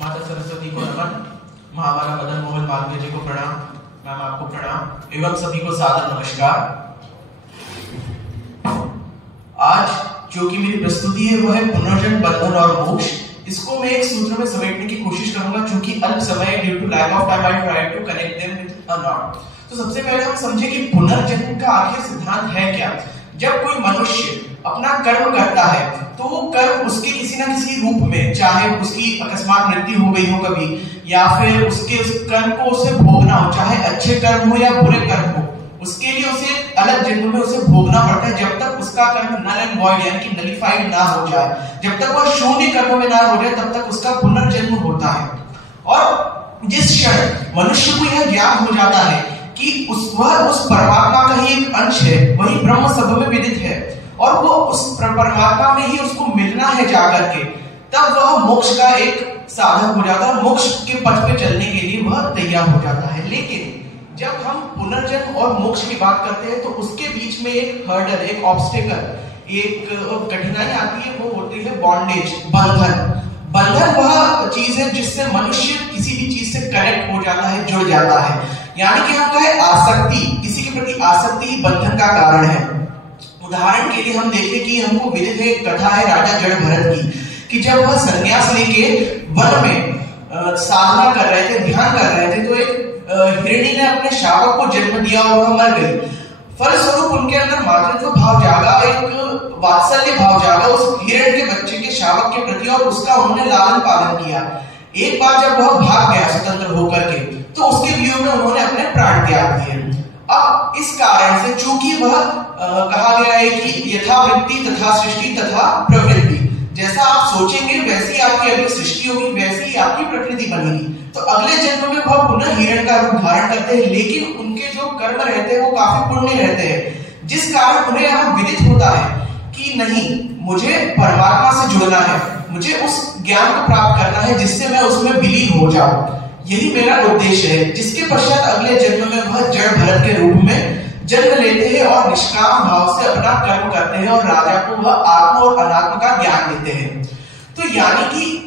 माता सरस्वती को नमन, महामारा मदन मोहन मालवीय जी को प्रणाम, मैम आपको प्रणाम एवं सभी को सादर नमस्कार। आज जो कि मेरी प्रस्तुति है वो है पुनर्जन्म, बंधन और मोक्ष। इसको मैं एक सूत्र में समेटने की कोशिश करूंगा, चूंकि अल्प समय due to lack of time I try to connect them with a knot. तो सबसे पहले हम समझे कि पुनर्जन्म का आखिर सिद्धांत है क्या। जब कोई मनुष्य अपना कर्म करता है तो वो कर्म उसके किसी ना किसी रूप में, चाहे उसकी अकस्मात मृत्यु हो गई हो कभी, या फिर उसके उस कर्म को उसे भोगना हो, चाहे अच्छे कर्म हो या बुरे कर्म हो, उसके लिए उसे अलग जन्म में उसे भोगना पड़ता है जब तक उसका कर्म नल एंड वॉइड यानी कि नलिफाइड ना हो जाए। जब तक वह शून्य कर्म में ना हो जाए तब तक उसका पुनर्जन्म होता है। और जिस क्षण मनुष्य को यह ज्ञान हो जाता है कि वह उस परमात्मा का ही एक अंश है, वही ब्रह्म सब में विदित है और वो उस परमात्मा में ही उसको मिलना है जाकर के, तब वह मोक्ष का एक साधक हो जाता है, मोक्ष के पथ पे चलने के लिए वह तैयार हो जाता है। लेकिन जब हम पुनर्जन्म और मोक्ष की बात करते हैं तो उसके बीच में एक हर्डल, एक ऑब्स्टेकल, एक कठिनाई आती है, वो होती है बॉन्डेज, बंधन। बंधन वह चीज है जिससे मनुष्य किसी भी चीज से कनेक्ट हो जाता है, जुड़ जाता है। यानी कि हम कहें आसक्ति, किसी के प्रति आसक्ति ही बंधन का कारण है। उदाहरण के लिए हम देखें कि हमको विदित एक कथा है राजा जड़ भरत की, कि जब वह संन्यास लेके वन में साधना कर रहे थे, ध्यान कर रहे थे, तो एक हिरणी ने अपने शावक को जन्म दिया और वह मर गई। फलस्वरूप उनके अंदर मातृत्व भाव जागा, एक वात्सल्य भाव जागा उस हिरण के बच्चे के शावक के प्रति, और उसका उन्होंने लालन पालन किया। एक बार जब वह भाग गया स्वतंत्र होकर के, तो उसके वियोग में उन्होंने अपने प्राण त्याग दिए। अब इस कारण से चूंकि वह कहा गया है कि यथावृत्ति तथा सृष्टि तथा प्रवृत्ति, जैसा आप सोचेंगे वैसी आपकी अगली सृष्टि होगी, वैसी आपकी प्रकृति बनेगी। तो अगले जन्म में वह पुनः हिरण का रूप धारण करते हैं, लेकिन उनके जो कर्म रहते हैं वो काफी पुण्य रहते हैं, जिस कारण उन्हें यहाँ विदित होता है कि नहीं, मुझे परमात्मा से जुड़ना है, मुझे उस ज्ञान को प्राप्त करना है जिससे मैं उसमें विलीन हो जाऊं, यही मेरा उद्देश्य है। जिसके पश्चात अगले जन्म में वह जड़ भरत के रूप में जन्म लेते हैं और निष्काम भाव से अपना कर्म करते हैं और राजा को वह आत्म और अनात्म का ज्ञान देते हैं। तो यानी कि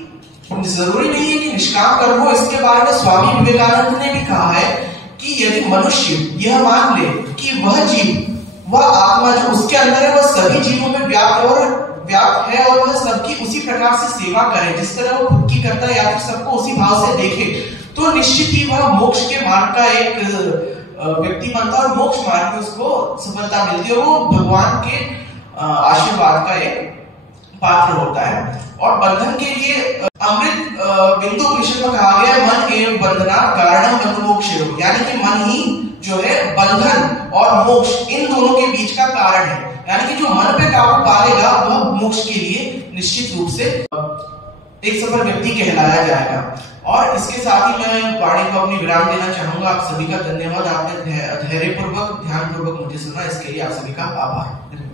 जरूरी नहीं है कि निष्काम कर्म हो। इसके बारे में स्वामी विवेकानंद ने भी कहा है कि यदि मनुष्य यह मान ले कि वह जीव, वह आत्मा जो उसके अंदर है, वह सभी जीवों में व्याप्त है और वह सबकी उसी प्रकार से सेवा करे जिस तरह वो खुद की करता है, या फिर सबको उसी भाव से देखे, तो निश्चित ही वह मोक्ष के मार्ग का एक व्यक्ति बनता है और मोक्ष मार्ग में उसको सफलता मिलती है, वो भगवान के आशीर्वाद का एक पात्र होता है। और बंधन के लिए अमृत बिंदु उपनिषद में कहा गया, मन एवं बंधना कारणम बंध मोक्ष, यानी कि मन ही जो है बंधन और मोक्ष इन दोनों के बीच का कारण है। यानी कि जो मन पे काबू पालेगा वह मोक्ष के लिए निश्चित रूप से एक सफल व्यक्ति कहलाया जाएगा। और इसके साथ ही मैं वाणी को अपनी विराम देना चाहूंगा। आप सभी का धन्यवाद, आपने धैर्यपूर्वक ध्यानपूर्वक मुझे सुना, इसके लिए आप सभी का आभार।